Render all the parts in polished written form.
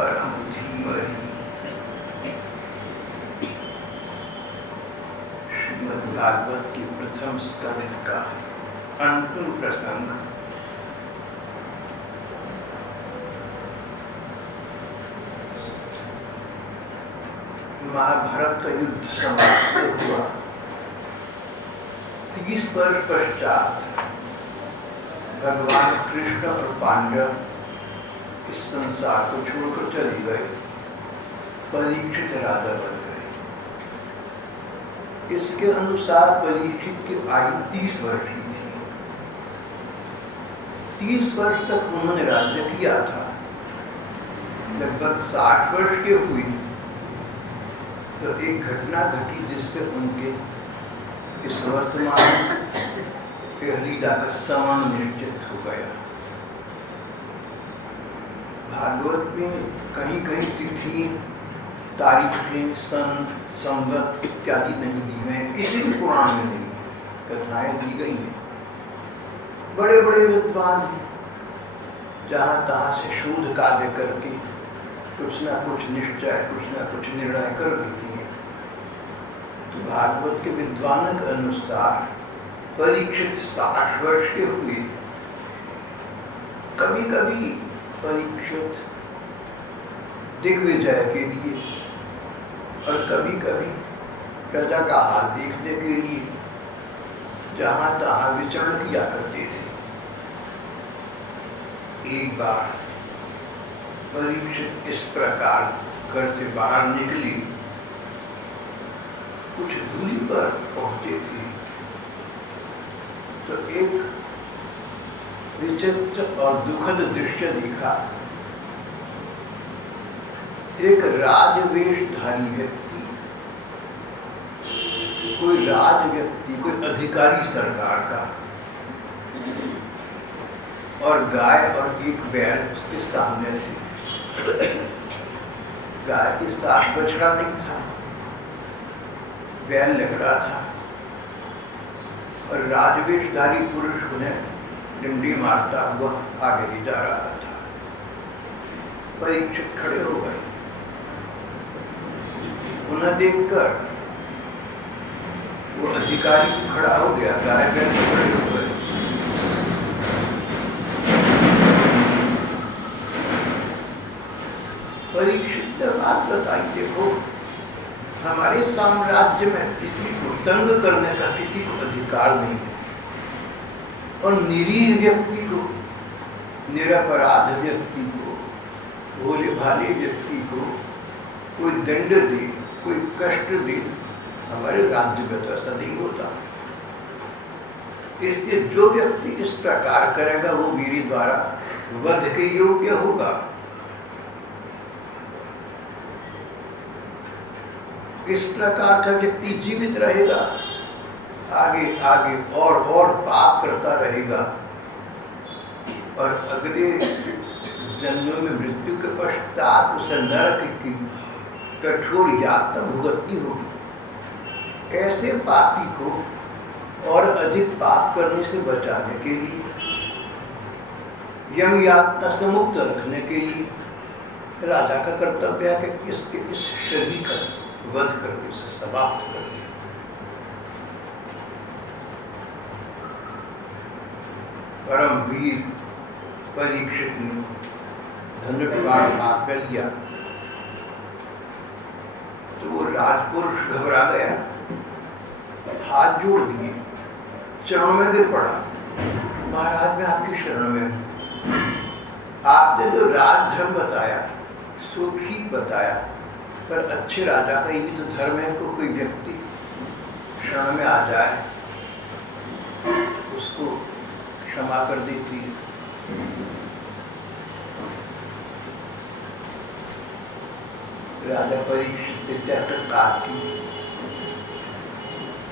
परम धीमहि। श्रीमद्भागवत की प्रथम स्कंद का अंतिम प्रसंग महाभारत का युद्ध समाप्त हुआ। 30 वर्ष पश्चात भगवान कृष्ण और पांडव इस संसार को छोड़कर चले गए। परीक्षित राजा बन गए। इसके अनुसार परीक्षित की आयु 30 वर्ष की थी। 30 वर्ष तक उन्होंने राज्य किया था। लगभग 60 वर्ष के हुए तो एक घटना घटी जिससे उनके इस वर्तमान लीला का श्रवण निश्चित हो गया। भागवत में कहीं कहीं तिथि, तारीखें, सन, संवत इत्यादि नहीं दी गए। किसी भी पुराण में नहीं कथाएं दी गई हैं। बड़े बड़े विद्वान जहाँ तहाँ से शोध कार्य करके कुछ ना कुछ निश्चय, कुछ ना कुछ निर्णय कर देती हैं। तो भागवत के विद्वानों के अनुसार परीक्षित 60 वर्ष के हुए। कभी कभी परीक्षित दिग्विजय के लिए और कभी कभी प्रजा का हाल देखने के लिए जहाँ तहाँ विचरण किया करते थे। एक बार परीक्षित इस प्रकार घर से बाहर निकली, कुछ दूरी पर पहुंचे थे तो एक विचित्र और दुखद दृश्य देखा। एक राजवेशधारी व्यक्ति, कोई राज व्यक्ति, कोई अधिकारी सरकार का, और गाय और एक बैल उसके सामने थे। गाय के साथ बछड़ा नहीं था, बैल लग रहा था और राजवेशधारी पुरुष उन्हें डंडी मारता हुआ आगे ले जा रहा था। परीक्षित खड़े हो गए। उन्हें देखकर वो अधिकारी भी खड़ा हो गया। गाय बैल खड़े हो गए। परीक्षित ने बात बताई, देखो हमारे साम्राज्य में किसी को तंग करने का किसी को अधिकार नहीं है और निरीह व्यक्ति को, निरपराध व्यक्ति को, भोले भाले व्यक्ति को कोई दंड दे, कोई कष्ट दे, हमारे राज्य में तो ऐसा नहीं होता। इसलिए जो व्यक्ति इस प्रकार करेगा वो मेरे द्वारा वध के योग्य होगा। इस प्रकार का व्यक्ति जीवित रहेगा, आगे आगे और पाप करता रहेगा और अगले जन्मों में मृत्यु के पश्चात उसे नरक की कठोर यातना भुगतनी होगी। ऐसे पापी को और अधिक पाप करने से बचाने के लिए, यम यातना से मुक्त रखने के लिए राजा का कर्तव्य है कि इसके इस शरीर का वध कर दे, उसे समाप्त कर दे। परम वीर परीक्षित ने धनुष बाण हाथ कर लिया तो वो राजपुरुष घबरा गया, हाथ जोड़ दिए, चरणों में गिर पड़ा। महाराज मैं आपकी शरण में हूँ। आपने जो राजधर्म बताया सो ठीक बताया, पर अच्छे राजा का ये भी तो धर्म है को कोई व्यक्ति शरण में आ जाए उसको क्षमा कर देती है। राजा परीक्षित ने की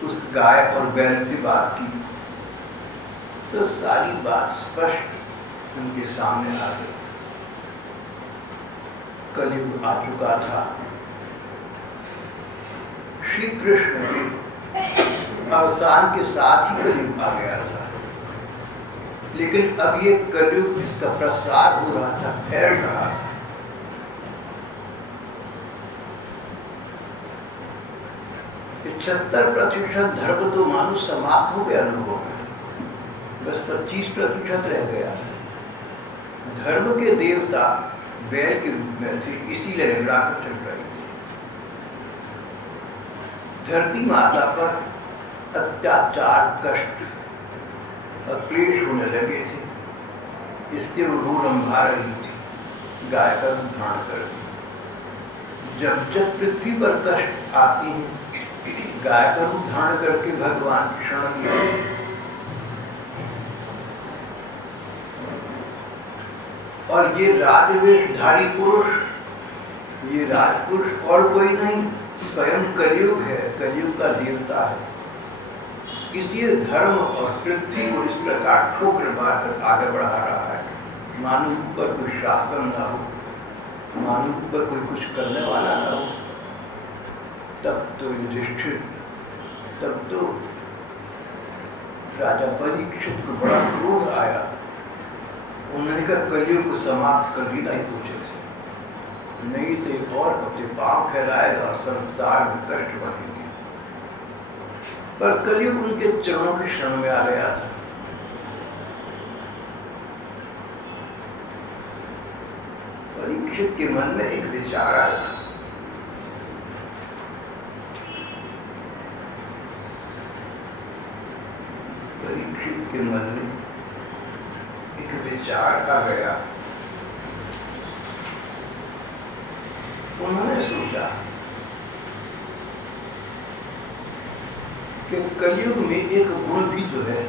उस गाय और बैल से बात की तो सारी बात स्पष्ट उनके सामने आ गई। कलयुग आ चुका था। श्री कृष्ण के अवसान के साथ ही कलयुग आ गया था। लेकिन अब ये कलयुग इसका प्रसार हो रहा था, फैल रहा था। 75% धर्म तो मानो समाप्त हो गया लोगों में, बस 25% रह गया। धर्म के देवता बैल के रूप में थे, इसीलिए लड़ाकर चल रही थी। धरती माता पर अत्याचार, कष्ट और क्लेश होने लगे थे, इसलिए वो रो रंभा रही थी, गाय का रूप धारण करती। जब जब पृथ्वी पर कष्ट आती है, गाय का रूप धारण करके भगवान की शरण लेते। और ये राजवेशधारी पुरुष, ये राजपुरुष और कोई नहीं, स्वयं कलयुग है, कलयुग का देवता है। इसलिए धर्म और पृथ्वी को इस प्रकार ठोकर मारकर आगे बढ़ा रहा है। मानव ऊपर कोई शासन ना हो, मानव ऊपर कोई कुछ करने वाला ना हो। तब तो युधिष्ठिर, तब तो राजा परीक्षित को बड़ा क्रोध आया। उन्होंने कहा कलयुग को समाप्त कर भी नहीं पूछे थे, नहीं तो और अपने पांव फैलाएगा और संसार में कष्ट बढ़ेंगे। पर कलयुग उनके चरणों की शरण में आ गया था। परीक्षित के मन में एक विचार आया। परीक्षित के मन में एक विचार आ गया। उन्होंने सोचा कि कलयुग में एक गुण भी जो है,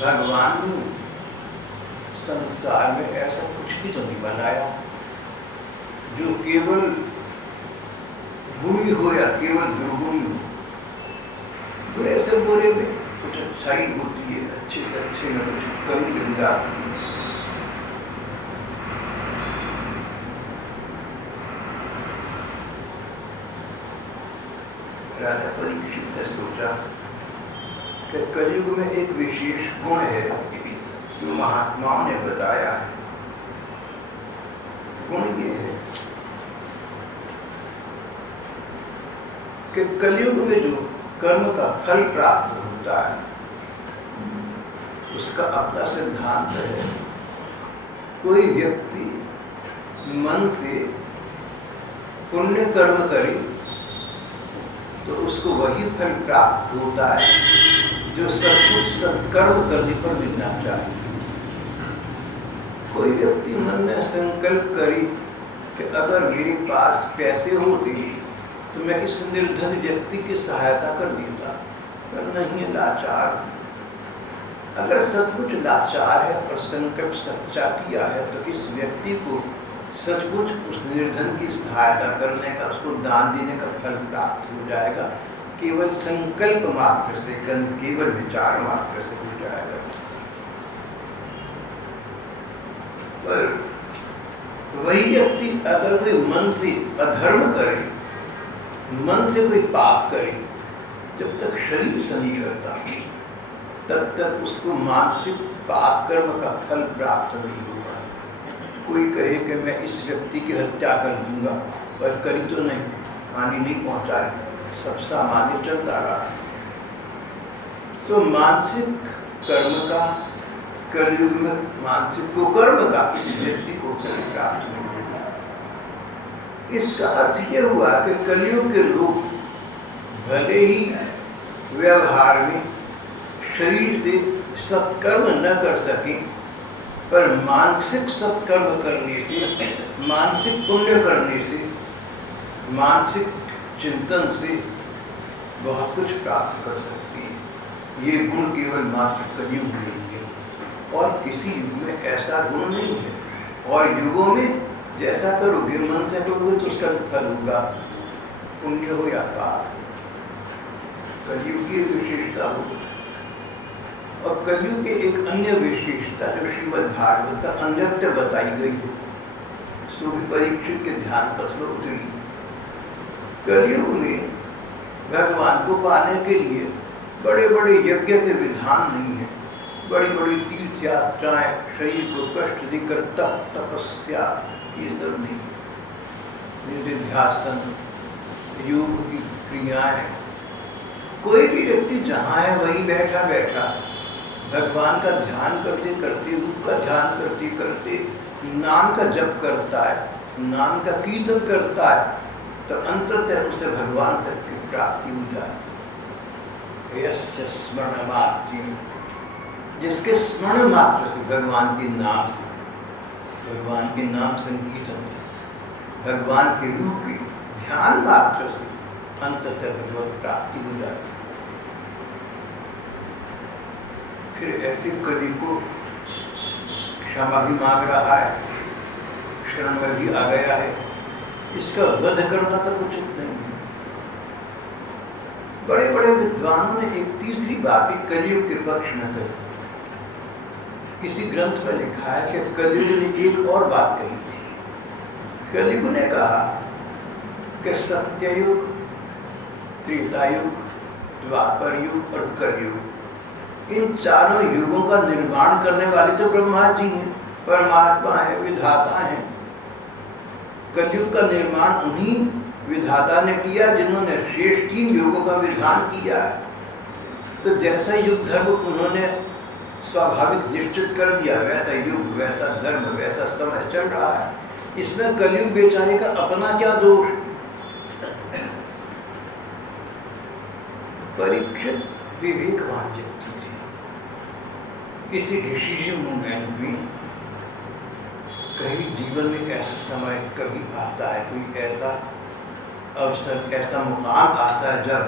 भगवान ने संसार में ऐसा कुछ भी तो नहीं बनाया जो केवल गुणी हो या केवल दुर्गुणी हो। बुरे से बुरे में कुछ अच्छाई होती है, अच्छे से अच्छे में कुछ कमी लग जाती है। राजा परीक्षित ने सोचा कि कलयुग में एक विशेष गुण है जो महात्माओं ने बताया है। गुण ये है कि कलयुग में जो कर्म का फल प्राप्त होता है, उसका अपना सिद्धांत है। कोई व्यक्ति मन से पुण्य कर्म करे तो उसको वही फल प्राप्त होता है जो सब कुछ सत्कर्म करने पर मिलना चाहिए। कोई व्यक्ति मन में संकल्प करे कि अगर मेरे पास पैसे होते तो मैं इस निर्धन व्यक्ति की सहायता कर देता, पर नहीं है, लाचार। अगर सचमुच लाचार है और संकल्प सच्चा किया है तो इस व्यक्ति को सचमुच उस निर्धन की सहायता करने का, उसको दान देने का फल प्राप्त हो जाएगा। केवल संकल्प मात्र से, केवल विचार मात्र से हो जाएगा। पर वही व्यक्ति अगर कोई मन से अधर्म करे, मन से कोई पाप करे, जब तक शरीर से नहीं करता तब तक उसको मानसिक पाप कर्म का फल प्राप्त नहीं होगा। कोई कहे कि मैं इस व्यक्ति की हत्या कर दूंगा, पर करी तो नहीं, हानि नहीं पहुंचाई, सब सामान्य चलता रहा। तो मानसिक कर्म का, कलयुग में मानसिक कुकर्म का इस व्यक्ति को फल प्राप्त नहीं होगा। इसका अर्थ यह हुआ कि कलयुग के लोग भले ही व्यवहार में शरीर से सत्कर्म न कर सके, पर मानसिक सत्कर्म करने से, मानसिक पुण्य करने से, मानसिक चिंतन से बहुत कुछ प्राप्त कर सकती है। ये गुण केवल मात्र कलयुग में है और किसी युग में ऐसा गुण नहीं है। और युगों में जैसा करोगे, मन से करोगे तो उसका फल होगा, पुण्य हो या पाप। कलयुग की विशेषता होगी। और कलयुग की एक अन्य विशेषता जो श्रीमद् भागवत का अन्यत्र बताई गई है, सो भी परीक्षित के ध्यान पथ में उतरी। कलयुग में भगवान को पाने के लिए बड़े बड़े यज्ञ के विधान नहीं है, बड़ी बड़ी तीर्थ यात्राएं, शरीर को कष्ट देकर तप, तपस्या, ये सब नहीं। निधिध्यासन, योग की क्रियाएं, कोई भी व्यक्ति जहाँ है वहीं बैठा बैठा भगवान का ध्यान करते करते, रूप का ध्यान करते करते नाम का जप करता है, नाम का कीर्तन करता है, तो अंततः उसे भगवान तक की प्राप्ति हो जाती है। यस्य स्मरण मात्र, जिसके स्मरण मात्र से, भगवान के नाम से, भगवान के नाम संकीर्तन, भगवान के रूप के ध्यान मात्र से अंततः भगवत प्राप्ति हो जाती है। फिर ऐसे कलि को क्षमा भी मांग रहा है, शरण में भी आ गया है, इसका वध करना तो उचित नहीं है। बड़े बड़े विद्वानों ने एक तीसरी बात भी कलियुग के पक्ष में कही। किसी ग्रंथ में लिखा है कि कलियुग ने एक और बात कही थी। कलियुग ने कहा कि सत्ययुग, त्रेतायुग, द्वापर युग और कलयुग, इन चारों युगों का निर्माण करने वाले तो ब्रह्मा जी हैं, परमात्मा है, विधाता हैं। कलयुग का निर्माण उन्हीं विधाता ने किया जिन्होंने शेष 3 युगों का विधान किया। तो जैसा युग धर्म उन्होंने स्वाभाविक निश्चित कर दिया, वैसा युग, वैसा धर्म, वैसा समय चल रहा है। इसमें कलयुग बेचारे का अपना क्या दोष। परीक्षित विवेकवान व्यक्ति थे। किसी डिसीजन मूवमेंट में कहीं जीवन में ऐसा समय कभी आता है, कोई ऐसा अवसर, ऐसा मुकाम आता है जब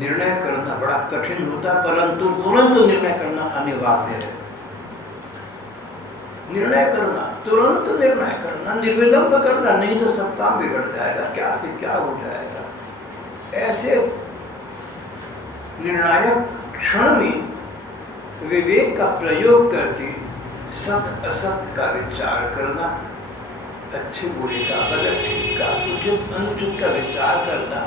निर्णय करना बड़ा कठिन होता है, परंतु तुरंत निर्णय करना अनिवार्य है। निर्णय करना, तुरंत निर्णय करना, निर्विलंब करना, नहीं तो सब काम बिगड़ जाएगा, क्या से क्या हो जाएगा। ऐसे निर्णायक क्षण में विवेक का प्रयोग करके सत्य असत्य का विचार करना, अच्छे बुरे का, गलत ठीक का, उचित अनुचित का विचार करना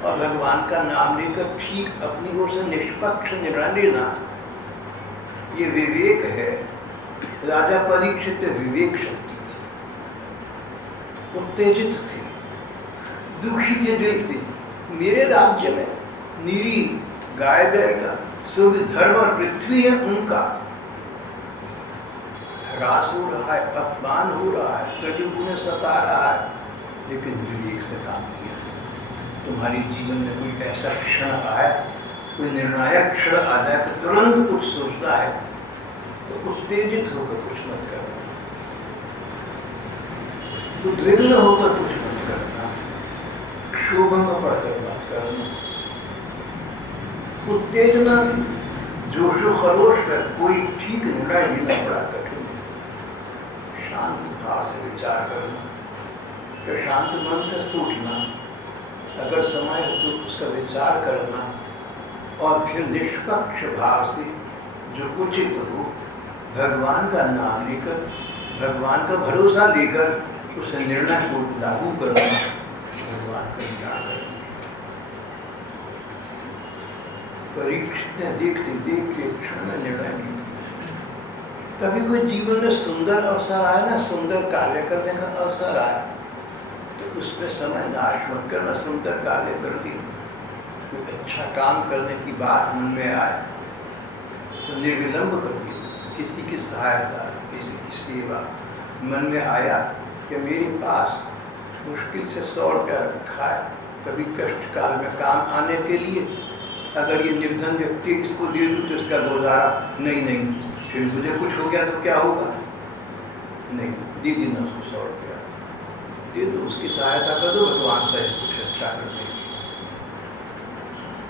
और भगवान का नाम लेकर ठीक अपनी ओर से निष्पक्ष निर्णय लेना, ये विवेक है। राजा परीक्षित विवेक शक्ति थी, उत्तेजित थे, दुखी थे दिल से। मेरे राज्य में निरी गाय बैल का शुभ धर्म और पृथ्वी है, उनका ह्रास हो रहा है, अपमान हो रहा है, कलयुग उन्हें सता रहा है, लेकिन विवेक से काम किया। तुम्हारे जीवन में कोई ऐसा क्षण आए, कोई निर्णायक क्षण आ जाए कि तुरंत कुछ सोचना है, तो उत्तेजित होकर कुछ मत करना, उद्विग्न होकर कुछ मत करना, क्षोभ में पड़कर मत करना। उत्तेजना, जोशो खरोश में कोई ठीक निर्णय लेना बड़ा कठिन है। शांत भाव से विचार करना, प्रशांत मन से सोचना, अगर समय है तो उसका विचार करना और फिर निष्पक्ष भाव से जो उचित हो, भगवान का नाम लेकर, भगवान का भरोसा लेकर उस निर्णय को लागू करना, भगवान का ध्यान करना। परीक्षित ने देखते देखते क्षण में निर्णय नहीं लिया। कभी कोई जीवन में सुंदर अवसर आया ना, सुंदर कार्य करने का अवसर आया, तो उसमें समय नाश मत करना, सुंदर कार्य कर दिया। कोई अच्छा काम करने की बात मन में आए तो निर्विलंब कर दिया। किसी की सहायता, किसी की सेवा मन में आया कि मेरे पास मुश्किल से 100 रुपया रखा है, कभी कष्ट काल में काम आने के लिए, अगर ये निर्धन व्यक्ति इसको दे दूँ तो इसका गुजारा नहीं, फिर मुझे कुछ हो गया तो क्या होगा, नहीं, दे देना उसको 100 रुपया दे दो, उसकी सहायता कर दो, भगवान से कुछ अच्छा कर देंगे।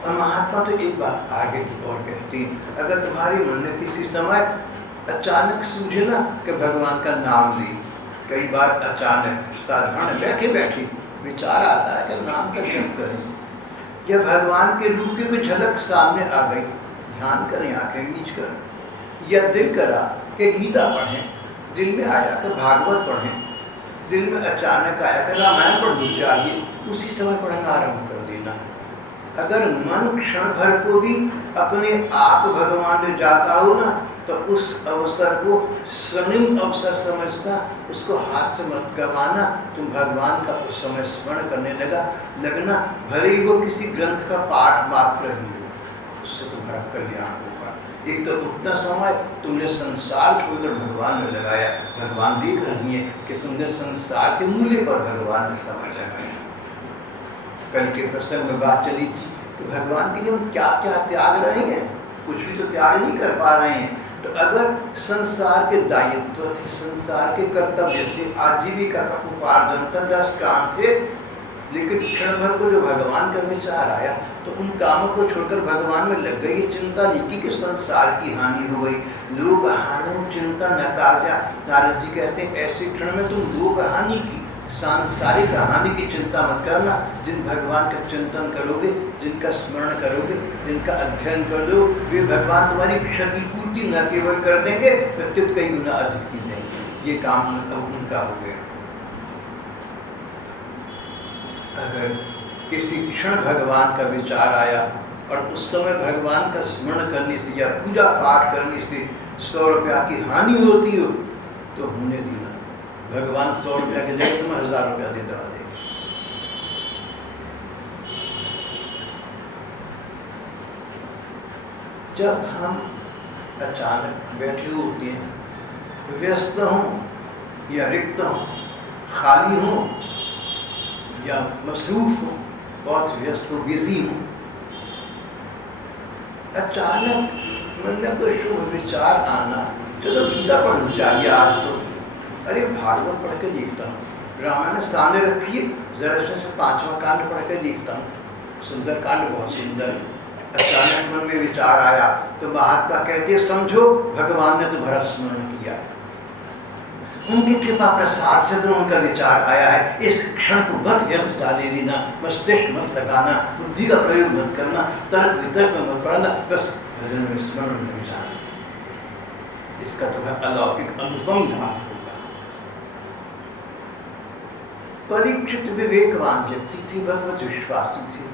और महात्मा तो एक बात आगे की और कहते हैं, अगर तुम्हारे मन में किसी समय अचानक सूझे ना कि भगवान का नाम ले, कई बार अचानक साधारण बैठे बैठे विचार आता है कि नाम का जप करें, या भगवान के रूप की कोई झलक सामने आ गई, ध्यान करें आंखें मीच कर, या दिल करा कि गीता पढ़ें, दिल में आया कि भागवत पढ़ें, दिल में अचानक आया कि रामायण पढ़नी चाहिए, उसी समय पढ़ना आरंभ कर देना। अगर मन क्षण भर को भी अपने आप भगवान में जाता हो ना, तो उस अवसर को स्वर्णिम अवसर समझता, उसको हाथ से मत गंवाना। तुम भगवान का उस समय स्मरण करने लगना, भले ही वो किसी ग्रंथ का पाठ मात्र ही हो, उससे तुम्हारा कल्याण होगा। एक तो उतना समय तुमने संसार छोड़कर भगवान में लगाया, भगवान देख रही है कि तुमने संसार के मूल्य पर भगवान में समय लगाया। कल के प्रसंग में बात चली थी कि भगवान के लिए हम क्या क्या त्याग रहे हैं, कुछ भी तो त्याग नहीं कर पा रहे हैं। तो अगर संसार के दायित्व थे, संसार के कर्तव्य थे, आजीविका का उपार्जन था, 10 काम थे, लेकिन क्षण भर को जो भगवान का विचार आया तो उन कामों को छोड़कर भगवान में लग गई। चिंता नहीं की कि संसार की हानि हो गई। लोक हानि चिंता न कार्या, नारद जी कहते हैं ऐसे क्षण में तुम लोक हानि की, सांसारिक हानि की चिंता मत करना। जिन भगवान का चिंतन करोगे, जिनका स्मरण करोगे, जिनका अध्ययन करोगे, वे भगवान तुम्हारी क्षतिपूर्ति न केवल कर देंगे, प्रत्युत कई गुना अधिक दी देंगे। ये काम अब उनका हो गया। अगर किसी क्षण भगवान का विचार आया और उस समय भगवान का स्मरण करने से या पूजा पाठ करने से 100 रुपया की हानि होती हो तो होने देना। भगवान 100 रुपया के जगह तुम्हें 1000 रुपया दे देंगे। जब हम अचानक बैठे होते हैं, व्यस्त हों या रिक्त हों, खाली हों या मसरूफ हो, बहुत व्यस्त हो, बिजी हो, अचानक मन में कोई शुभ विचार आना, चलो गीता पढ़नी चाहिए आज तो, अरे भागवत पढ़ के देखता हूँ, रामायण सामने रखिए जरा से 5वां कांड पढ़ के देखता हूँ, सुंदर कांड बहुत सुंदर है। अचानक मन में विचार आया तो महात्मा कहते समझो भगवान ने तुम्हारा स्मरण किया है, उनकी कृपा प्रसाद से तो उनका विचार आया है। इस क्षण को बस व्यर्थ डाले देना, मस्तिष्क मत लगाना, बुद्धि का प्रयोग मत करना, तर्क वितर्क में मत पड़ना, बस भजन में स्मरण में लग जाना। इसका तुम्हें अलौकिक अनुपम लाभ होगा। परीक्षित विवेकवान व्यक्ति थी, भगवत विश्वासी थी।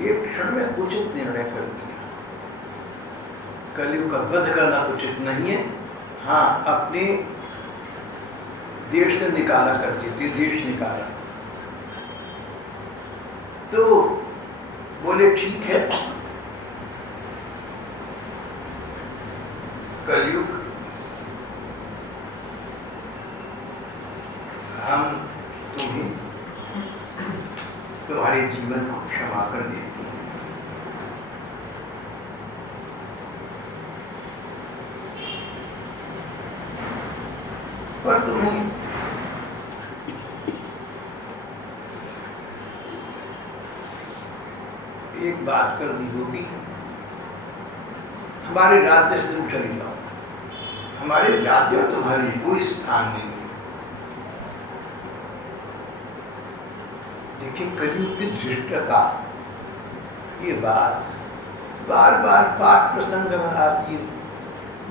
एक क्षण में उचित निर्णय कर दिया। कलयुग का वध करना उचित नहीं है। हाँ, अपने देश से निकाला करती थी, देश निकाला तो बोले ठीक है, कलयुग हम तुम्हें तुम्हारे जीवन को क्षमा कर देते हैं। पर तुम्हें एक बात करनी होगी, हमारे राज्य से तुम चले जाओ, हमारे राज्य में तुम्हारे लिए कोई स्थान नहीं है। देखिए कलयुग की धृष्टता, ये बात बार बार पाठ प्रसंग में आती है।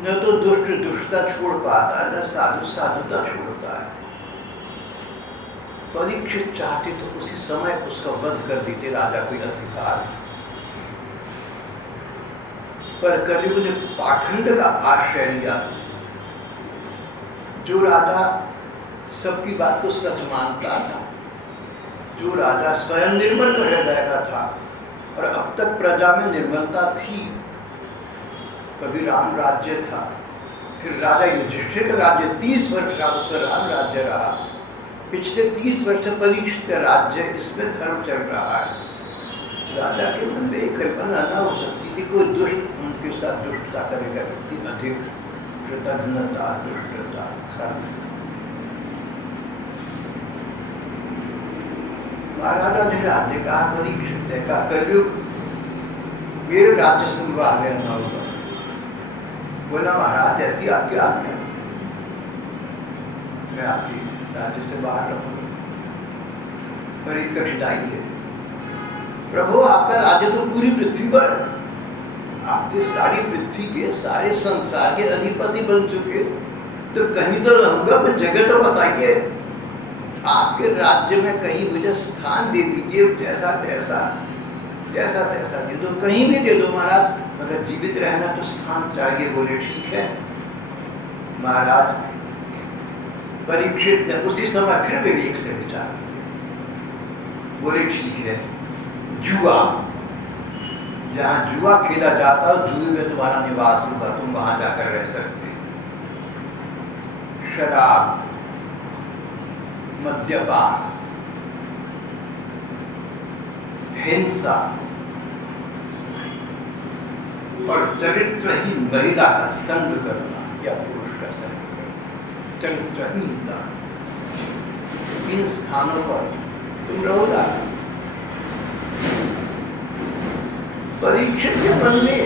न तो दुष्ट दुष्टता छोड़ पाता है, न साधु साधुता छोड़ता है। परीक्षित चाहते तो उसी समय उसका वध कर देते, राजा कोई अधिकार। पर कलयुग ने पाखंड का आश्रय लिया। जो राजा सबकी बात को सच मानता था, जो राजा स्वयं निर्मल हृदय का था और अब तक प्रजा में निर्मलता थी। कभी राम राज्य था, फिर राजा युधिष्ठिर का राज्य 30 वर्ष रहा, उसका राम राज्य रहा। पिछले 30 वर्ष से परीक्षित का राज्य, इसमें धर्म चल रहा है। राजा के मन में एक कल्पना न हो सकती थी कोई दुष्ट उनके साथ दुष्टता करेगा। इतनी अधिक कृतघ्नता, दुष्टता, धर्म। महाराजा धीराज ने कहा, परीक्षित ने कहा, कलयुग मेरे राज्य से बाहर रहना होगा। बोला महाराज जैसी आपकी आज्ञा, मैं आपकी राज्य से बाहर रहूंगा, पर एक कठिनाई है। प्रभु आपका राज्य तो पूरी पृथ्वी पर, आप तो सारी पृथ्वी के, सारे संसार के अधिपति बन चुके, तो कहीं तो रहूंगा, पर जगह तो बताइए। आपके राज्य में कहीं मुझे स्थान दे दीजिए, जैसा तैसा। जैसा तैसा दे दो, कहीं भी दे दो महाराज, मगर जीवित रहना तो स्थान चाहिए। बोले ठीक है। महाराज परीक्षित ने उसी समय फिर विवेक से विचार किया। बोले ठीक है, जुआ, जहाँ जुआ खेला जाता है जुए में तुम्हारा निवास होगा, तुम वहां जाकर रह सकते। शराब, मद्यपान, हिंसा और चरित्रहीन महिला का संग करना या पुरुष का संग करना, चरित्रहीनता, इन स्थानों पर तुम रहोगा। परीक्षित के मन में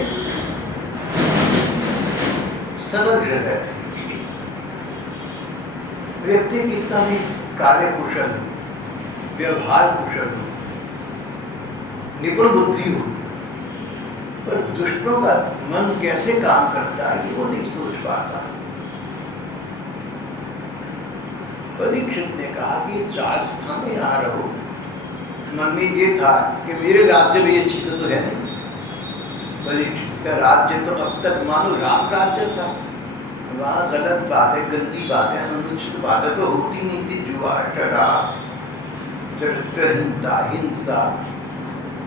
सरल हृदय थे। व्यक्ति कितना भी कार्य कुशल हो, व्यवहार कुशल हो, निपुण बुद्धि हो, पर दुष्टों का मन कैसे काम करता है कि वो नहीं सोच पाता। परीक्षित ने कहा कि 4 स्थान में यहाँ रहो। मन में ये था कि मेरे राज्य में ये चीज़ तो है नहीं। परीक्षित का राज्य तो अब तक मानो राम राज्य था, वहाँ गलत बातें, गंदी बातें, अनुचित बातें तो होती नहीं थी। जुआ, शराब, चरित्रहीनता, हिंसा,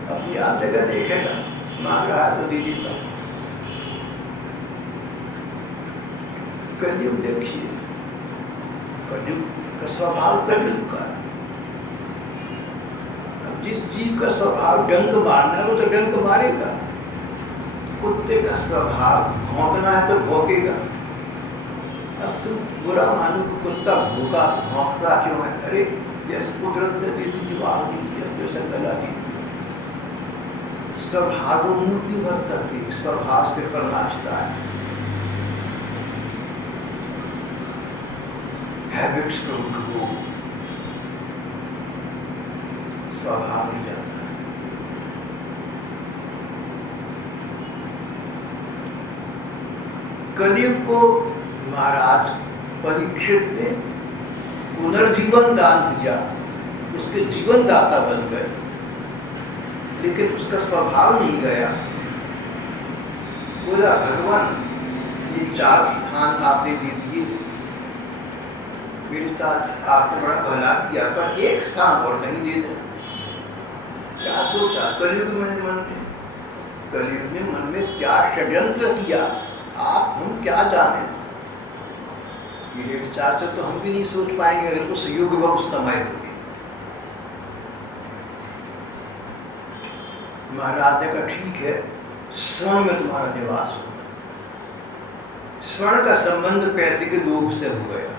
अपनी आप जगह देखेगा, मांग रहा है तो दे देता। कलयुग देखिए, कलयुग का स्वभाव कलयुग का। अब जिस जीव का स्वभाव डंक मारना है वो तो डंक मारेगा। कुत्ते का स्वभाव भौंकना है तो भौंकेगा। अब तुम बुरा मानो कि कुत्ता भूखा भौंकता क्यों है? अरे जैसे कुदरत ने दे दी, जवाब दी दिया, जैसा गला दी। स्वभाव मूर्ति वर्तते, स्वभाव से पर नाचता है। हैबिट्स पे उनको स्वभाव नहीं जाता। कलयुग को महाराज परीक्षित ने पुनर्जीवन दान दिया, उसके जीवन दाता बन गए, लेकिन उसका स्वभाव नहीं गया। बोला भगवान ये 4 स्थान आपने दे दिए, मेरे साथ आपने बड़ा भला किया, पर 1 स्थान और कहीं दे दे। क्या सोचा कलयुग में मन में? कलयुग ने मन में क्या षड्यंत्र किया, आप हम क्या जाने। मेरे विचार से तो हम भी नहीं सोच पाएंगे अगर उस युग व उस समय होगी। महाराज ने कहा ठीक है, स्वर्ण में तुम्हारा निवास होगा। स्वर्ण का संबंध पैसे के लोभ से हो गया।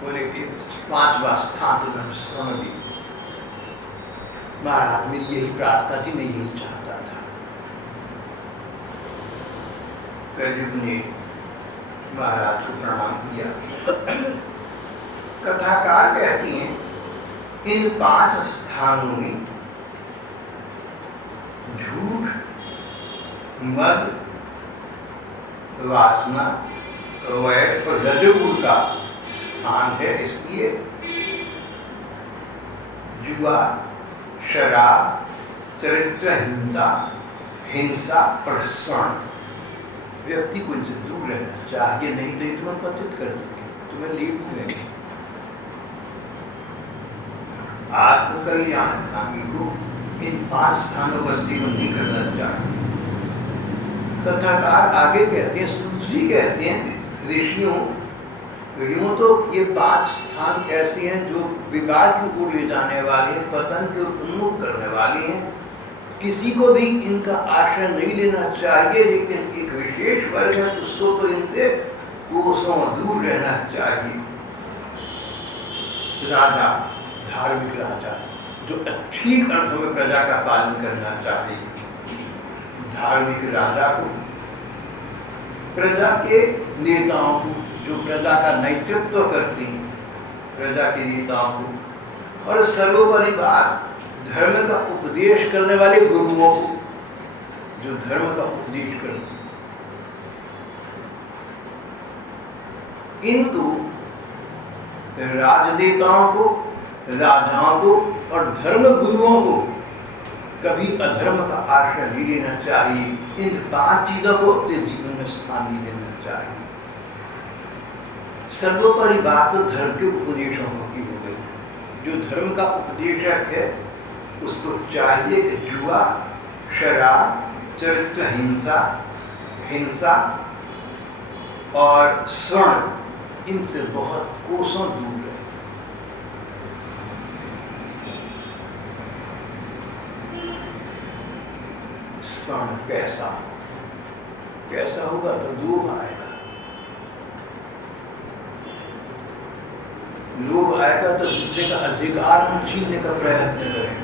बोले 5वां स्थान तुम्हें स्वर्ण दी। महाराज मेरी यही प्रार्थना थी, मैं यही चाहता था। कलयुग ने महाराज को प्रणाम किया। कथाकार कहती हैं इन 5 स्थानों में झूठ, मद, वासना, वैर और रजोगुण का स्थान है। इसलिए जुआ, शराब, चरित्रहीनता, हिंसा और स्वर्ण, व्यक्ति को इनसे दूर रहना चाहिए, नहीं तो ये तुम्हें पतित कर देंगे, तुम्हें लीप देंगे। आत्मकल्याणकामी को इन 5 स्थानों का सेवन नहीं करना चाहिए। कथाकार आगे कहते हैं, सूत जी कहते हैं ऋषियों, यूं तो ये 5 स्थान ऐसे हैं जो बिगाड़ की ओर ले जाने वाले हैं, पतन की ओर उन्मुख करने वाले हैं। किसी को भी इनका आश्रय नहीं लेना चाहिए, लेकिन एक विशेष वर्ग है उसको तो इनसे कोसों दूर रहना चाहिए। राजा, धार्मिक राजा जो ठीक अर्थों में प्रजा का पालन करना चाहिए। धार्मिक राजा को, प्रजा के नेताओं को जो प्रजा का नेतृत्व करते हैं, प्रजा के नेताओं को, और सर्वोपरि बात धर्म का उपदेश करने वाले गुरुओं को जो धर्म का उपदेश करते हैं। इनको राजनेताओं को, राजाओं को और धर्म गुरुओं को कभी अधर्म का आश्रय नहीं लेना चाहिए। इन 5 चीजों को अपने जीवन में स्थान नहीं देना चाहिए। सर्वोपरि बात तो धर्म के उपदेशों की हो गई। जो धर्म का उपदेशक है उसको चाहिए कि जुआ, शराब, चरित्र हिंसा और स्वर्ण इनसे बहुत कोसों दूर रहे। स्वर्ण पैसा होगा तो लोभ आएगा, तो दूसरे का अधिकार हम छीनने का प्रयत्न करें।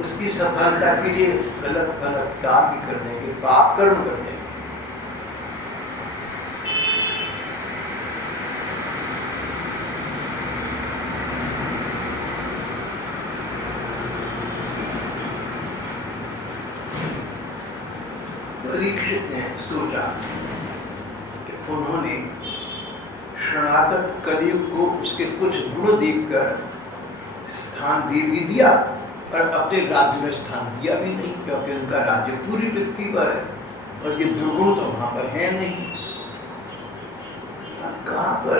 उसकी सफलता के लिए गलत काम भी करने के, पाप कर्म करने के। परीक्षित ने सोचा कि उन्होंने शरणागत कलियुग को उसके कुछ गुण देखकर स्थान दे भी दिया और अपने राज्य में स्थान दिया भी नहीं, क्योंकि उनका राज्य पूरी पृथ्वी पर है और ये दुर्गुण तो वहां पर है नहीं। अब कहाँ पर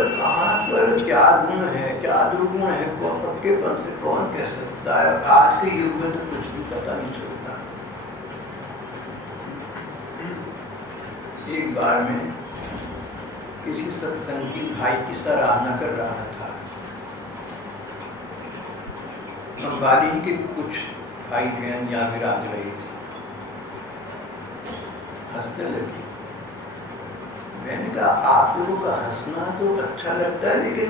क्या गुण है, क्या दुर्गुण है, कौन पक्केपन से कौन कह सकता है। आज के युग में तो कुछ भी पता नहीं चलता। एक बार में किसी सत्संगी भाई की सराहना कर रहा था। अंबाली के कुछ भाई बहन यहाँ विराज रहे थे, हंसने लगे। मैंने कहा आप लोगों का हंसना तो अच्छा लगता है, लेकिन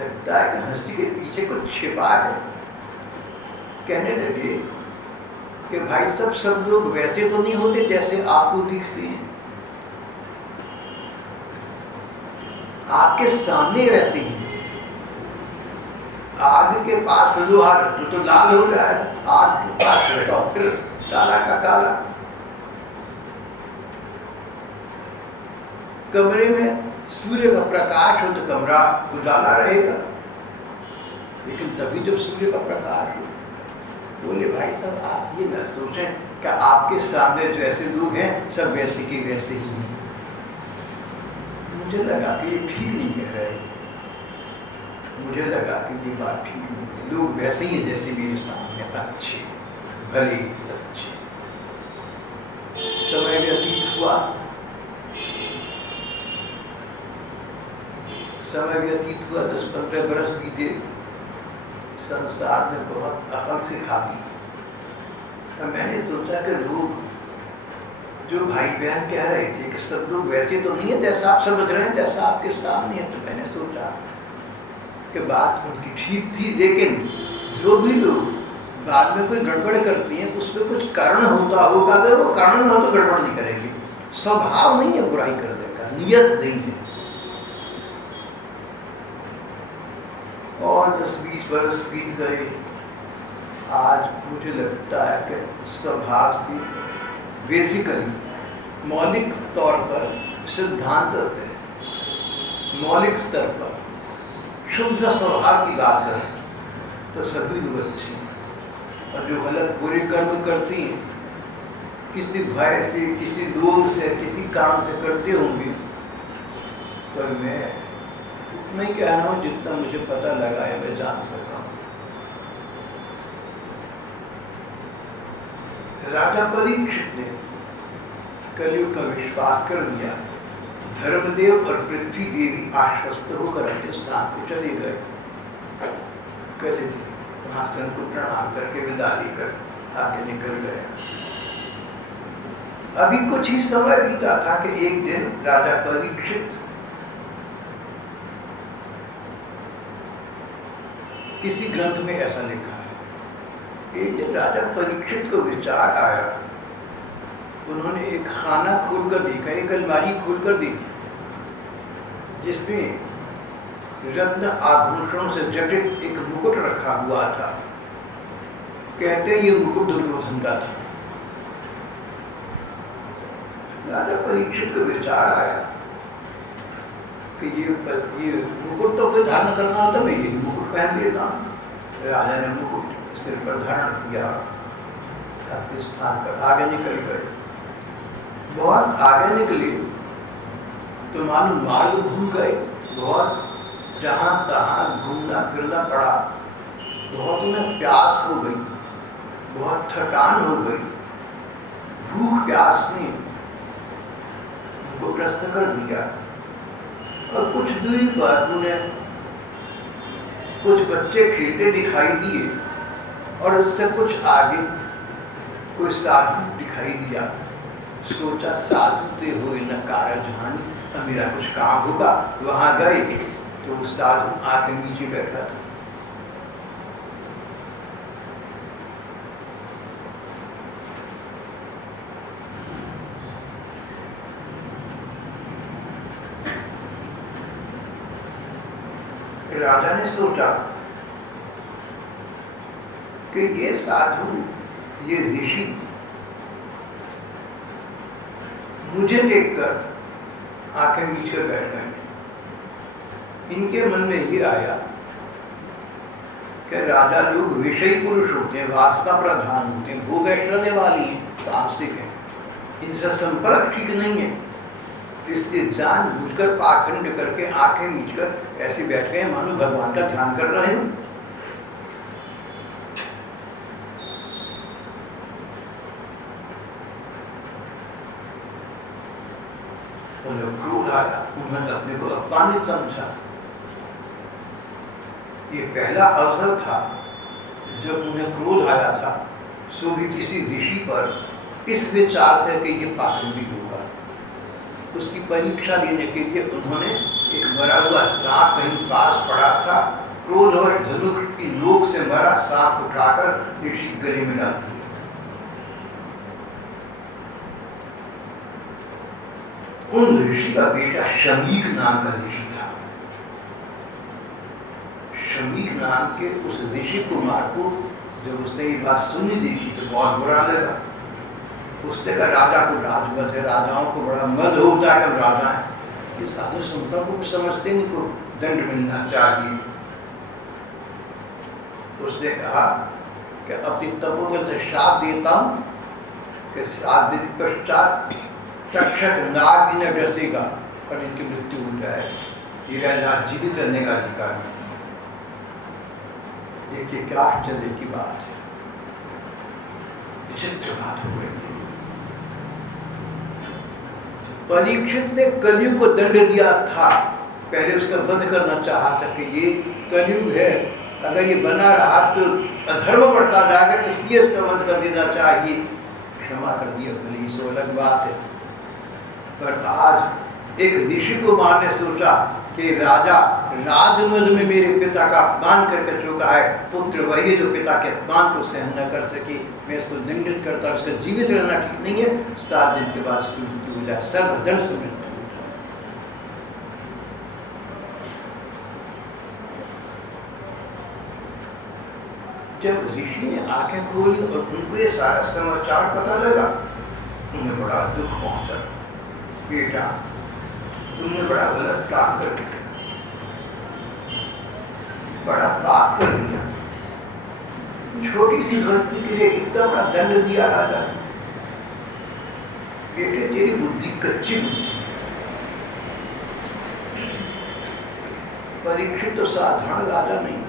लगता है कि हंसी के पीछे कुछ छिपा है। कहने लगे कि भाई सब लोग वैसे तो नहीं होते जैसे आपको दिखते हैं, आपके सामने वैसे ही। आग के पास लोहा तो लाल हो जाए, आग के पास तो फिर काला का काला। कमरे में सूर्य का प्रकाश हो तो कमरा उजाला रहेगा, लेकिन तभी जब सूर्य का प्रकाश हो। बोले भाई साहब आप ये न सोचें कि आपके सामने जो ऐसे लोग हैं सब वैसे के वैसे ही हैं। मुझे लगा कि ये ठीक नहीं कह रहे, मुझे लगा कि ये बात ठीक नहीं है। लोग वैसे ही हैं जैसे मेरे सामने, अच्छे भले सच्चे। समय व्यतीत हुआ, समय व्यतीत हुआ, 10-15 बरस बीते। संसार में बहुत अकल सिखा दी। मैंने सोचा कि लोग जो भाई बहन कह रहे थे कि सब लोग वैसे तो नहीं है जैसा आप समझ रहे हैं, जैसा आपके सामने है, तो मैंने सोचा कि बात उनकी ठीक थी। लेकिन जो भी लोग बाद में कोई गड़बड़ करती हैं उसमें कुछ कारण होता होगा। अगर वो कारण हो तो गड़बड़ नहीं करेंगे। स्वभाव नहीं है बुराई करने का, नियत नहीं है। और 10-20 बरस बीत गए। आज मुझे लगता है कि स्वभाव से बेसिकली मौलिक तौर पर सिद्धांत है, मौलिक स्तर पर शुद्ध स्वभाव की बात करें तो सभी लोग अच्छे हैं। और जो गलत बुरे कर्म करती हैं किसी भय से, किसी लोभ से, किसी कारण से करते होंगे, पर मैं उतना ही कह रहा हूँ जितना मुझे पता लगा है, मैं जान सका हूँ। राजा परीक्षित ने कलियुग का विश्वास कर लिया। धर्मदेव और पृथ्वी देवी आश्वस्त होकर अपने स्थान पर चले गए। कलियुग वहां से उनको प्रणाम करके विदा लेकर आगे निकल गए। अभी कुछ ही समय बीता था कि एक दिन राजा परीक्षित किसी ग्रंथ में ऐसा लिखा है, एक दिन राजा परीक्षित को विचार आया। उन्होंने एक खाना खोलकर देखा, एक अलमारी खोलकर देखी जिसमें रत्न आभूषणों से जटित एक मुकुट रखा हुआ था। कहते ये मुकुट दुर्योधन का था। राजा परीक्षित को विचार आया कि ये मुकुट तो कोई धारण करना होता, मैं यही मुकुट पहन लेता हूँ। राजा ने मुकुट सिर पर धारण किया, अपने स्थान पर आगे निकल गए। बहुत आगे निकले तो मालूम मार्ग भूल गए, बहुत जहाँ तहाँ घूमना फिरना पड़ा, बहुत उन्हें प्यास हो गई, बहुत थकान हो गई, भूख प्यास ने उनको ग्रस्त कर दिया। और कुछ दूरी पर उन्हें कुछ बच्चे खेलते दिखाई दिए और उससे कुछ आगे कोई साधु दिखाई दिया। सोचा साधु ते हुए न कारज हानि, अब मेरा कुछ काम होगा। वहाँ गए तो उस साधु आके नीचे बैठा था। राजा ने सोचा कि ये साधु, ये ऋषि मुझे देखकर आंखें मीच कर बैठ गए। इनके मन में ये आया कि राजा लोग विषयी पुरुष होते हैं, वास्ता प्रधान होते हैं, भोग ऐश्वर्य वाली हैं, तामसिक हैं, इनसे संपर्क ठीक नहीं है। इसलिए जान बूझकर पाखंड करके आंखें मीचकर ऐसे बैठ गए मानो भगवान का ध्यान कर रहे हैं। उन्हें क्रोध आया, उन्होंने अपने को अपमानित समझा। ये पहला अवसर था जब उन्हें क्रोध आया था, सो भी किसी ऋषि पर इस विचार से कि ये पाखंडी होगा। उसकी परीक्षा लेने के लिए उन्होंने एक मरा हुआ सांप कहीं पास पड़ा था, क्रोध और धनुष की नोक से मरा सांप उठाकर ऋषि गले में डाल दिया। उन ऋषि का बेटा शमीक नाम का ऋषि था। शमीक नाम के उस ऋषि कुमार को जब उसने ये बात सुनी देखी तो बहुत बुरा लगा। उसने कहा राजा को राजमद है, राजाओं को बड़ा मद होता है जब राजा है, ये साधु संतों को कुछ समझते नहीं, को दंड मिलना चाहिए। उसने कहा कि अपनी तपोबल से श्राप देता हूँ कि 7 दिन पश्चात तक्षक नाग इन्हें डसेगा और इनकी मृत्यु हो जाएगी, ये राज जीवित रहने का अधिकार नहीं। देखिए क्या आश्चर्य की बात है, विचित्र बात हो रही है। परीक्षित ने कलयुग को दंड दिया था, पहले उसका वध करना चाहा था कि ये कलयुग है, अगर ये बना रहा तो अधर्म बढ़ता जाएगा, इसलिए इसका वध कर देना चाहिए। क्षमा कर दिया भले ही, सो अलग बात है। पर आज एक ऋषि कुमार ने सोचा कि राजा राजमद में मेरे पिता का अपमान करके चुका है, पुत्र वही जो पिता के अपमान को सहन न कर सके, मैं इसको दंडित करता हूँ, इसका जीवित रहना ठीक नहीं है, 7 दिन के बाद इसकी मृत्यु हो जाए, सर्वदंड से मृत्यु हो जाए। जब ऋषि ने आंखें खोली और उनको ये सारा समाचार पता लगा, उन्हें बड़ा दुख पहुंचा। बेटा तुमने बड़ा गलत काम कर दिया, बड़ा पाप कर दिया, छोटी सी गलती के लिए इतना बड़ा दंड दिया राजा। बेटे तेरी बुद्धि कच्ची बुद्धि है। परीक्षित तो साधारण राजा नहीं,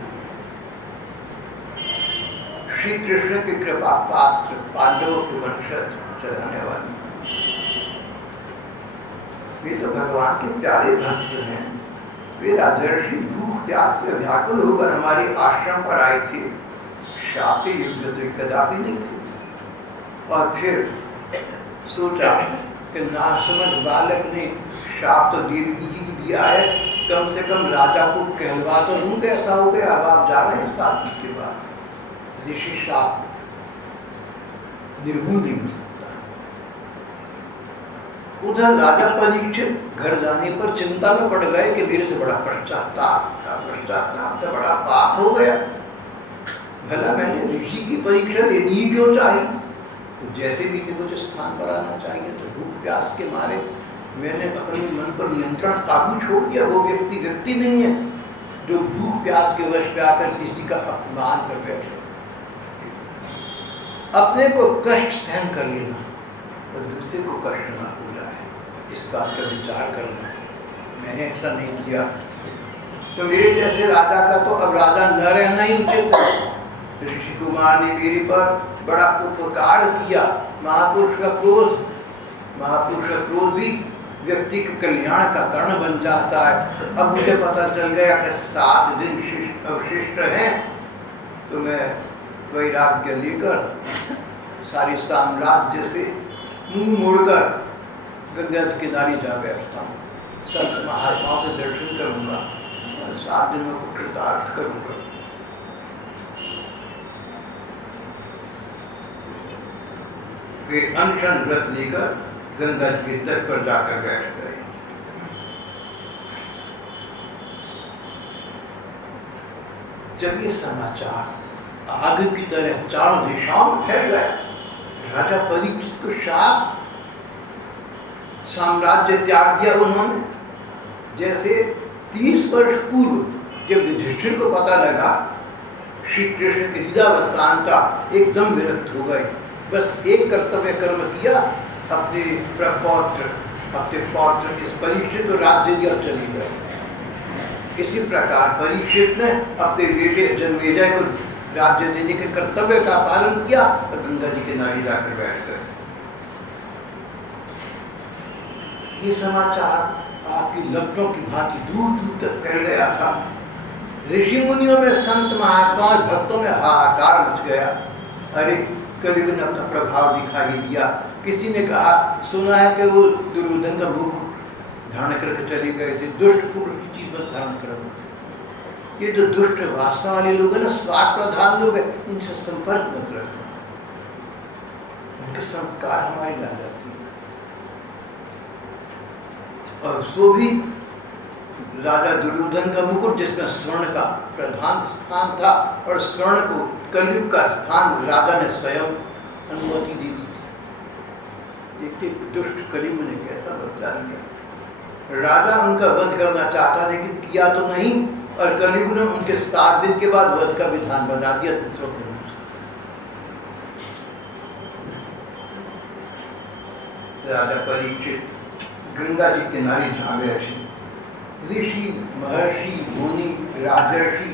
श्री कृष्ण की कृपा पात्र, पांडवों के वंशज चलाने वाली, वे तो भगवान के प्यारे भक्त हैं। वे राजर्षि भूख प्यास से व्याकुल होकर हमारे आश्रम पर आए थे, शापे युद्ध तो कदापि नहीं थे। और फिर सोचा कि नासमझ बालक ने शाप तो दे दिया है, कम से कम राजा को कहलवा तो दूं कि ऐसा हो गया, अब आप जा रहे हैं 7 दिन के बाद। ऋषि शाप निर्भूल नहीं हो सकता। उधर राजा परीक्षित घर जाने पर चिंता में पड़ गए कि मेरे से बड़ा पश्चाताप तो बड़ा पाप हो गया, भला मैंने ऋषि की परीक्षा लेनी ही क्यों चाहिए? तो जैसे भी थे कुछ स्थान पर आना चाहिए, तो भूख प्यास के मारे मैंने अपने मन पर नियंत्रण काबू छोड़ दिया। वो व्यक्ति नहीं है जो भूख प्यास के वश पे आकर किसी का अपमान कर बैठे। अपने को कष्ट सहन कर लेना और दूसरे को कष्ट ना हो जाए, इस बात का विचार करना। मैंने ऐसा नहीं किया तो मेरे जैसे राजा का तो अब राजा न रहना ही उचित है। ऋषि कुमार ने मेरे पर बड़ा उपकार किया। महापुरुष का क्रोध भी व्यक्ति के कल्याण का कारण बन जाता है। अब मुझे पता चल गया कि 7 दिन अवशिष्ट हैं, तो मैं वैराग्य लेकर सारे साम्राज्य से मुंह मोड़कर गंगा के किनारे जा बैठता हूँ। संत महात्माओं के दर्शन करूँगा और 7 दिनों को कृतार्थ करूँगा। वे अनशन व्रत लेकर गंगा जी के तट पर जाकर बैठ गए। जब ये समाचार आग की तरह चारों दिशाओं में फैल गया, राजा परीक्षित को शाप साम्राज्य त्याग दिया उन्होंने। जैसे 30 वर्ष पूर्व जब युधिष्ठिर को पता लगा श्री कृष्ण के लीलावस्थान का, एकदम विरक्त हो गए। बस एक कर्तव्य कर्म किया, अपने पौत्र इस परीक्षित को राज्य दिया और चले गए। इसी प्रकार परीक्षित ने अपने बेटे जन्मेजय को राज्य देने के कर्तव्य का पालन किया और गंगा जी के किनारे जाकर बैठ गए। ये समाचार आपकी लपटों की भांति दूर दूर तक फैल गया था। ऋषि मुनियों में, संत महात्मा और भक्तों में हाहाकार मच गया। अरे कलयुग ने अपना प्रभाव दिखाई दिया। किसी ने कहा, सुना है कि वो दुर्योधन का मुख धारण करके चले गए थे। दुष्ट पुरुष की चीज मत धारण करो। ये जो दुष्ट वासना वाले लोग हैं ना, स्वार्थ प्रधान लोग हैं, इनसे संपर्क मत रखो। उनके संस्कार हमारी ला जाती है। और सो भी राजा दुर्योधन का मुकुट, जिसमें स्वर्ण का प्रधान स्थान था, और स्वर्ण को कलयुग का स्थान राजा ने स्वयं अनुमति दे दी थी। देखिए दुष्ट कलयुग ने कैसा बदला लिया। राजा उनका वध करना चाहता, लेकिन किया तो नहीं, और कलयुग ने उनके 7 दिन के बाद वध का विधान बना दिया दूसरों के मुंह से। राजा परीक्षित गंगा जी किनारे जा बैठे। ऋषि, महर्षि, मुनि, राजर्षि,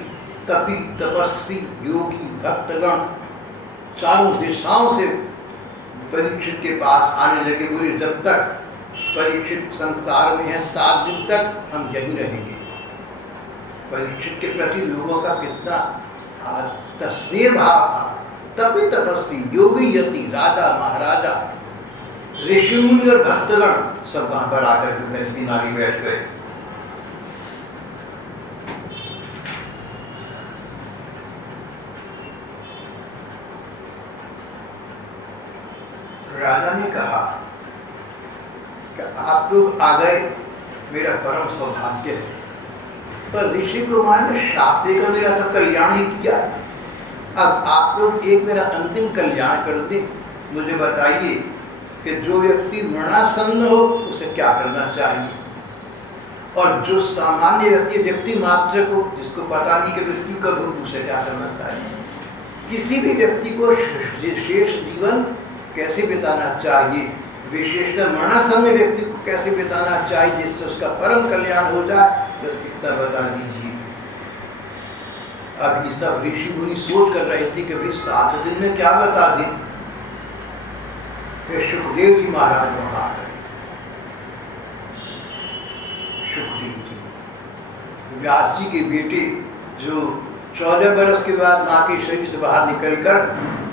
तपी, तपस्वी, योगी, भक्तगण चारों दिशाओं से परीक्षित के पास आने लगे। बोले, जब तक परीक्षित संसार में है 7 दिन तक हम यहीं रहेंगे। परीक्षित के प्रति लोगों का कितना स्नेह भाव था। तपी, तपस्वी, योगी, यति, राजा, महाराजा, ऋषि, मुनि और भक्तगण सब वहां पर आकर गंगा जी किनारे बैठ गए। राजा ने कहा कि आप लोग आ गए, मेरा परम सौभाग्य है, पर ऋषि कुमार ने शाप देकर मेरा तो कल्याण ही किया। अब आप लोग एक मेरा अंतिम कल्याण कर दें। मुझे बताइए कि जो व्यक्ति मरणासन्न हो उसे क्या करना चाहिए, और जो सामान्य व्यक्ति मात्र को, जिसको पता नहीं कि मृत्यु कब हो, उसे क्या करना चाहिए। किसी भी व्यक्ति को शेष जीवन कैसे बिताना चाहिए, विशेषतः मरणासन्न व्यक्ति को कैसे बिताना चाहिए जिससे उसका परम कल्याण हो जाए, बस इतना बता दीजिए। अब ये सब ऋषि मुनि सोच कर रहे थे कि भाई 7 दिन में क्या बता दें। फिर सुखदेव जी महाराज वहां आ गए। सुखदेव जी व्यास जी के बेटे, जो 14 बरस के बाद माँ के शरीर से बाहर निकलकर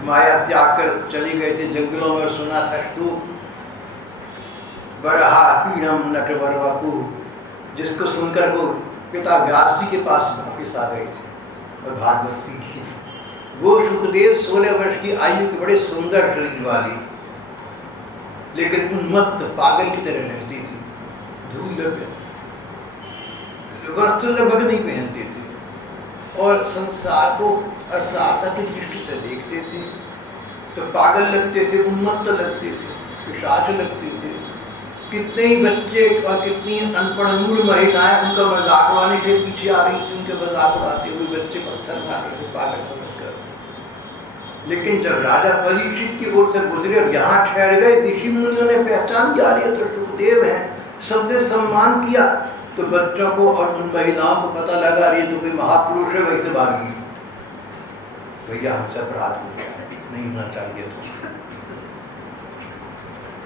माया त्याग कर चले गए थे जंगलों में। सुना था स्तूप बरहा पीड़म नटवर बापू, जिसको सुनकर वो पिता व्यास जी के पास वापिस आ गए थे और भागवत सीखी थी। वो सुखदेव 16 वर्ष की आयु के बड़े सुंदर शरीर वाली, लेकिन उन्मत्त पागल की तरह रहती थी। धूल वस्त्र लगभग नहीं पहनते थे और संसार को असारता की दृष्टि से देखते थे, तो पागल लगते थे, उन्मत्त लगते थे, पिशाच लगते थे। कितने ही बच्चे और कितनी अनपढ़ मूढ़ महिलाएं उनका मजाक उड़ाने के पीछे आ रही थी। उनके मजाक उड़ाते हुए बच्चे पत्थर मार रहे थे पागल समझकर। लेकिन जब राजा परीक्षित की ओर से गुजरे और यहाँ ठहर गए, ऋषि मुनियों ने पहचान दिया ये तो सुखदेव हैं, सबने सम्मान किया। तो बच्चों को और उन महिलाओं को पता लगा अरे तो कोई महापुरुष है, वहीं से भाग गई। भैया हमसे अपराध हो गया, नहीं होना चाहिए था।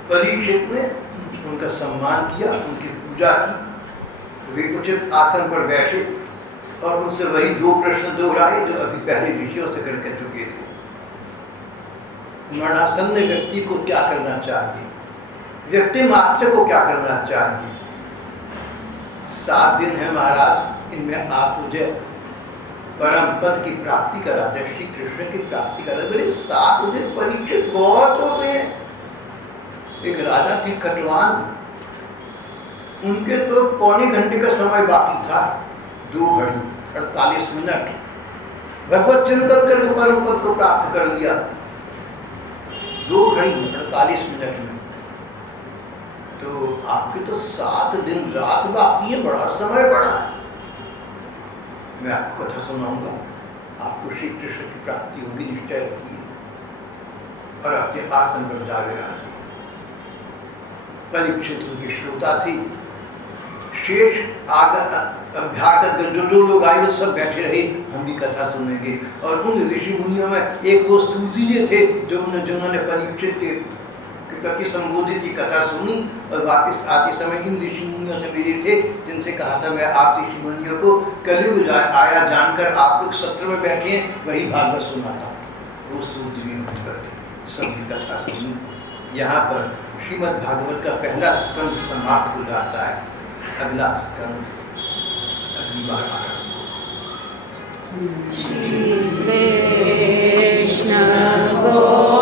परीक्षित ने उनका सम्मान किया, उनकी पूजा की, वे उचित आसन पर बैठे और उनसे वही 2 प्रश्न दोहराए जो अभी पहले ऋषियों से करके चुके थे। मरणासन्न व्यक्ति को क्या करना चाहिए, व्यक्ति मात्र को क्या करना चाहिए। 7 दिन है महाराज, इनमें आप मुझे परम पद की प्राप्ति करा दे, श्री कृष्ण की प्राप्ति करा दे। 7 दिन परीक्षित बहुत होते हैं। एक राजा थे खटवान, उनके तो पौने घंटे का समय बाकी था, 2 घड़ी 48 मिनट भगवत चिंतन करके परम पद को प्राप्त कर लिया। 2 घड़ी 48 मिनट में। तो आपके तो 7 दिन रात बाकी है, बड़ा समय बड़ा। मैं आपको कथा सुनाऊंगा, आपको श्री कृष्ण की प्राप्ति होगी, निश्चय रखिए। और अपने आसन पर जावे राजी। परीक्षित उनकी श्रोता थी, शेष आकर अभ्याकर जो लोग आए वो सब बैठे रहे, हम भी कथा सुनेंगे। और उन ऋषि मुनियों में एक वो सूजी जी थे जिन्होंने परीक्षित के प्रति संबोधित की कथा सुनी और वापस आते समय इन ऋषि मुनियों से मिले थे, जिनसे कहा था मैं आप ऋषि मुनियों को कलयुग आया जानकर आप लोग सत्र में बैठे हैं, वही भागवत सुनाता हूँ। वो सूजी जी करते सबकी कथा सुनी। यहाँ पर श्रीमद् भागवत का पहला स्कंध समाप्त हो जाता है, अगला स्कंध अगली बार आरंभ होगा। श्री कृष्ण गो